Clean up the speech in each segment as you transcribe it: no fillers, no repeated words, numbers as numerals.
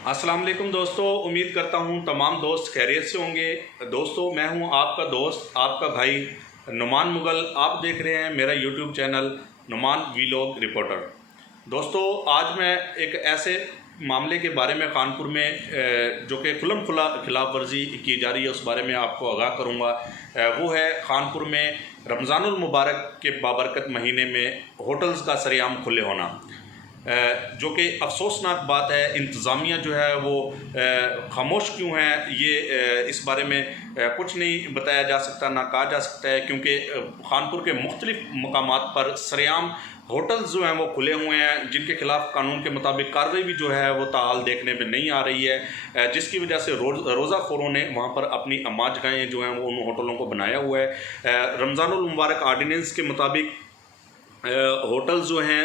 अस्सलाम वालेकुम दोस्तों, उम्मीद करता हूँ तमाम दोस्त खैरियत से होंगे। दोस्तों, मैं हूँ आपका दोस्त, आपका भाई नुमान मुगल। आप देख रहे हैं मेरा YouTube channel Numan vlog reporter. दोस्तों, आज मैं एक ऐसे मामले के बारे में कानपुर में जो कि खुल्लम खुला खिलाफ वर्जी की जा रही है उस बारे में आपको आगाह करूँगा। वो है कानपुर में रमज़ानुल मुबारक के बाबरकत महीने में होटल्स का सरेआम खुले होना, जो कि अफसोसनाक बात है। इंतज़ामिया जो है वो खामोश क्यों है, ये इस बारे में कुछ नहीं बताया जा सकता, ना कहा जा सकता है, क्योंकि कानपुर के मुख्तलिफ मकामात पर सरेआम होटल्स जो हैं वो खुले हुए हैं, जिनके खिलाफ कानून के मुताबिक कार्रवाई भी जो है वो ताहाल देखने में नहीं आ रही है, जिसकी वजह से रोज़ाखोरों ने वहाँ पर अपनी अमाजगाहें जो हैं वो उन होटलों को बनाया हुआ है। रमज़ानुल मुबारक आर्डिनेंस के मुताबिक होटल्स जो हैं,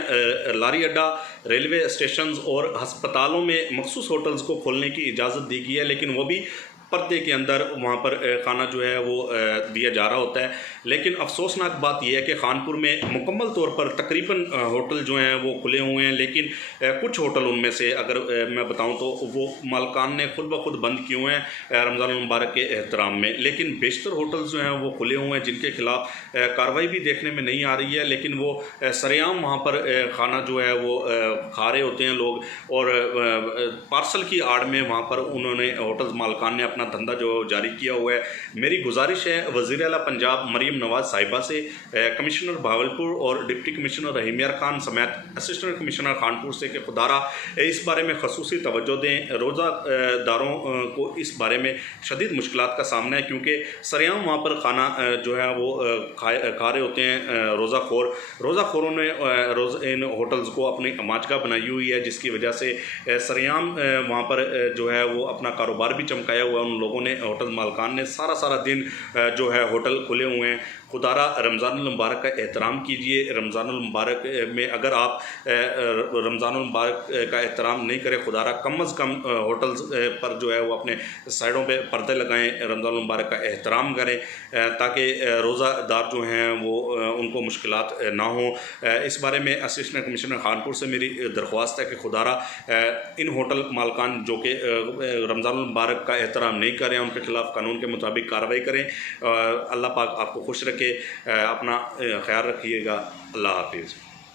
लारी अड्डा, रेलवे स्टेशंस और हस्पतालों में मखसूस होटल्स को खोलने की इजाज़त दी गई है, लेकिन वो भी पर्दे के अंदर वहाँ पर खाना जो है वो दिया जा रहा होता है। लेकिन अफसोसनाक बात यह है कि कानपुर में मुकम्मल तौर पर तकरीबन होटल जो हैं वो खुले हुए हैं, लेकिन कुछ होटल उनमें से अगर मैं बताऊं तो वो मालकान ने खुद ब खुद बंद किए हुए हैं रमज़ान मुबारक के एहतराम में। लेकिन बेशतर होटल्स जो हैं वो खुले हुए हैं, जिनके खिलाफ कार्रवाई भी देखने में नहीं आ रही है, लेकिन वो सरेआम वहाँ पर खाना जो है वो खा रहे होते हैं लोग, और पार्सल की आड़ में वहाँ पर उन्होंने होटल्स मालकान ने अपना धंधा जो जारी किया हुआ है। मेरी गुजारिश है वज़ीर आला पंजाब मरीम नवाज़ साहिबा से, कमिश्नर भावलपुर और डिप्टी कमिश्नर रहीम यार खान समेत असिस्टेंट कमिश्नर कानपुर से कि खुदारा इस बारे में खसूसी तवज्जो दें। रोज़ादारों को इस बारे में शदीद मुश्किलात का सामना है, क्योंकि सरेआम वहाँ पर खाना जो है वो खा रहे होते हैं रोज़ाखोरों ने इन होटल्स को अपनी अमाजगा बनाई हुई है, जिसकी वजह से सरेआम वहाँ पर जो है वो अपना कारोबार भी चमकाया हुआ है। उन लोगों ने, होटल मालकान ने सारा दिन जो है होटल खुले हुए हैं। खुदारा रमज़ानुल मुबारक का एहतराम कीजिए। रमज़ानुल मुबारक में अगर आप रमज़ानुल मुबारक का एहतराम नहीं करें, खुदारा कम अज़ कम होटल्स पर जो है वो अपने साइडों पे पर्दे लगाएं, रमज़ानुल मुबारक का एहतराम करें, ताकि रोज़ादार जो हैं वो उनको मुश्किलात ना हो। इस बारे में असिस्टेंट कमिश्नर कानपुर से मेरी दरख्वास्त है कि खुदारा इन होटल मालकान जो कि रमज़ानुल मुबारक का एहतराम नहीं करें, उनके खिलाफ कानून के मुताबिक कार्रवाई करें। अल्लाह पाक आपको खुश रखे, अपना ख्याल रखिएगा। अल्लाह हाफिज़।